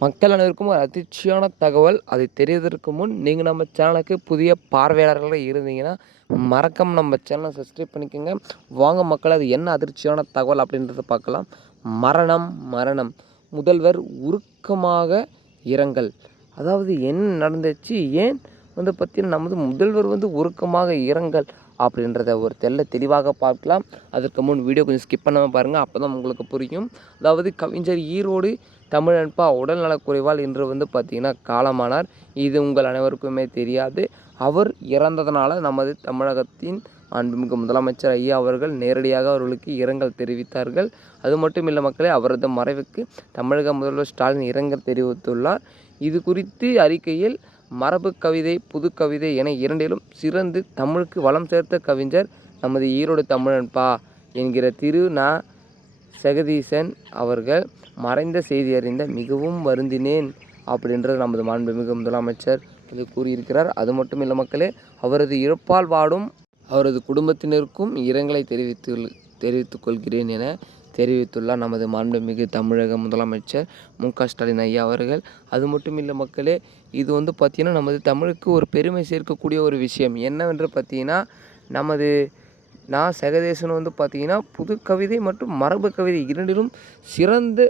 மக்கள் அனைவருக்கும் ஒரு அதிர்ச்சியான தகவல். அது தெரியறதற்கு முன் நீங்கள் நம்ம சேனலுக்கு புதிய பார்வையாளர்களாக இருந்தீங்கன்னா மறக்காம நம்ம சேனலை சப்ஸ்கிரைப் பண்ணிக்கோங்க. வாங்க மக்கள் அது என்ன அதிர்ச்சியான தகவல் அப்படின்றத பார்க்கலாம். மரணம் மரணம். முதல்வர் உருக்கமாக இரங்கல். அதாவது என்ன நடந்துச்சு? ஏன் வந்து பார்த்தீங்கன்னா நமது முதல்வர் வந்து உருக்கமாக இரங்கல். அப்படின்றத ஒரு தெல்ல தெளிவாக பார்க்கலாம். அதற்கு முன் வீடியோ கொஞ்சம் ஸ்கிப் பண்ணாமல் பாருங்கள் அப்போ தான் உங்களுக்கு புரியும். அதாவது கவிஞர் ஈரோடு தமிழன்பா உடல்நலக்குறைவால் இன்று வந்து பார்த்திங்கன்னா காலமானார். இது உங்கள் அனைவருக்குமே தெரியாது. அவர் இறந்ததனால நமது தமிழகத்தின் அன்புமிகு முதலமைச்சர் ஐயா அவர்கள் நேரடியாக அவர்களுக்கு இரங்கல் தெரிவித்தார்கள். அது மட்டும் இல்லை மக்களே அவரது மறைவுக்கு தமிழக முதல்வர் ஸ்டாலின் இரங்கல் தெரிவித்துள்ளார். இது குறித்து அறிக்கையில் மரபு கவிதை புதுக்கவிதை என இரண்டிலும் சிறந்து தமிழுக்கு வளம் சேர்த்த கவிஞர் நமது ஈரோடு தமிழன் பா என்கிற திரு. நா. ஜெகதீசன் அவர்கள் மறைந்த செய்தி அறிந்த மிகவும் வருந்தினேன் அப்படின்றது நமது மாண்புமிகு முதலமைச்சர் வந்து கூறியிருக்கிறார். அது மட்டும் இல்லை மக்களே அவரது இறப்பால் வாடும் அவரது குடும்பத்தினருக்கும் இரங்கலை தெரிவித்து தெரிவித்துக் கொள்கிறேன் என தெரிவித்துள்ளார். நமது மாண்புமிகு தமிழக முதலமைச்சர் மு க ஸ்டாலின் ஐயா அவர்கள். அது மட்டும் இல்லை மக்களே இது வந்து பார்த்திங்கன்னா நமது தமிழுக்கு ஒரு பெருமை சேர்க்கக்கூடிய ஒரு விஷயம். என்னவென்று பார்த்தீங்கன்னா நமது நான் சகதேசன் வந்து பார்த்திங்கன்னா புது கவிதை மற்றும் மரபு கவிதை இரண்டிலும் சிறந்த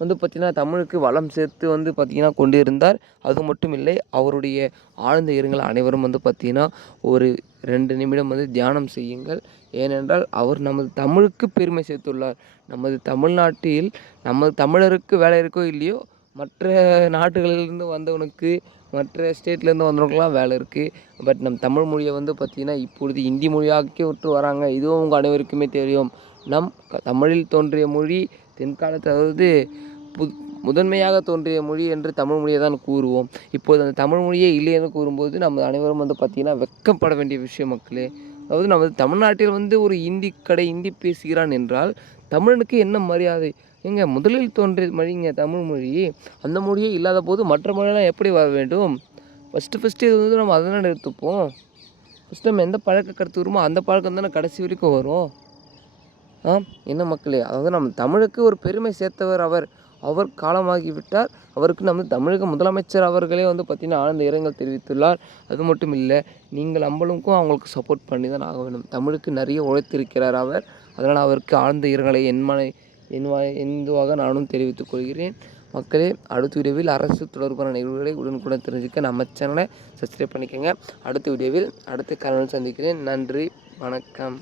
வந்து பார்த்திங்கன்னா தமிழுக்கு வளம் சேர்த்து வந்து பார்த்திங்கன்னா கொண்டிருந்தார். அது மட்டும் இல்லை அவருடைய ஆழ்ந்த இரங்கல் அனைவரும் வந்து பார்த்திங்கன்னா ஒரு ரெண்டு நிமிடம் வந்து தியானம் செய்யுங்கள். ஏனென்றால் அவர் நமது தமிழுக்கு பெருமை சேர்த்துள்ளார். நமது தமிழ்நாட்டில் நமது தமிழருக்கு வேலை இருக்கோ இல்லையோ மற்ற நாடுகளிலிருந்து வந்தவனுக்கு மற்ற ஸ்டேட்லேருந்து வந்தவனுக்குலாம் வேலை இருக்குது பட் நம் தமிழ் மொழியை வந்து பார்த்திங்கன்னா இப்பொழுது இந்தி மொழியாக்கி விட்டு வராங்க. இதுவும் உங்கள் அனைவருக்குமே தெரியும். நம் தமிழில் தோன்றிய மொழி தென்காலத்தில் அதாவது பு முதன்மையாக தோன்றிய மொழி என்று தமிழ் மொழியை தான் கூறுவோம். இப்போது அந்த தமிழ் மொழியே இல்லை என்று கூறும்போது நம்ம அனைவரும் வந்து பார்த்திங்கன்னா வெட்கப்பட வேண்டிய விஷயம் மக்களே. அதாவது நமது தமிழ்நாட்டில் வந்து ஒரு இந்தி கடை இந்தி பேசுகிறான் என்றால் தமிழனுக்கு என்ன மரியாதை? ஏங்க முதலில் தோன்றிய மொழிங்க தமிழ் மொழி. அந்த மொழியே இல்லாத போது மற்ற மொழியெல்லாம் எப்படி வர வேண்டும்? ஃபஸ்ட்டு ஃபஸ்ட்டு இது வந்து நம்ம அதை தானே எடுத்துப்போம். ஃபஸ்ட்டு நம்ம எந்த பழக்க கருத்து வருமோ அந்த பழக்கம் தானே கடைசி வரைக்கும் வரும். என்ன மக்களே அதாவது நம் தமிழுக்கு ஒரு பெருமை சேர்த்தவர் அவர். அவர் காலமாகிவிட்டார். அவருக்கு நம்ம தமிழக முதலமைச்சர் அவர்களே வந்து பார்த்திங்கன்னா ஆழ்ந்த இரங்கல் தெரிவித்துள்ளார். அது மட்டும் இல்லை நீங்கள் நம்மளுக்கும் அவங்களுக்கு சப்போர்ட் பண்ணி தான் ஆக வேண்டும். தமிழுக்கு நிறைய உழைத்திருக்கிறார் அவர். அதனால் அவருக்கு ஆழ்ந்த இரங்கலை என்மனை என்வா எந்துவாக நானும் தெரிவித்துக் கொள்கிறேன். மக்களே அடுத்த வீடியோவில் அரசு தொடர்பான நிகழ்வுகளை உடனுக்குடன் தெரிஞ்சுக்க நம்ம சேனலை சப்ஸ்கிரைப் பண்ணிக்கோங்க. அடுத்த வீடியோவில் அடுத்த காலையில் சந்திக்கிறேன். நன்றி வணக்கம்.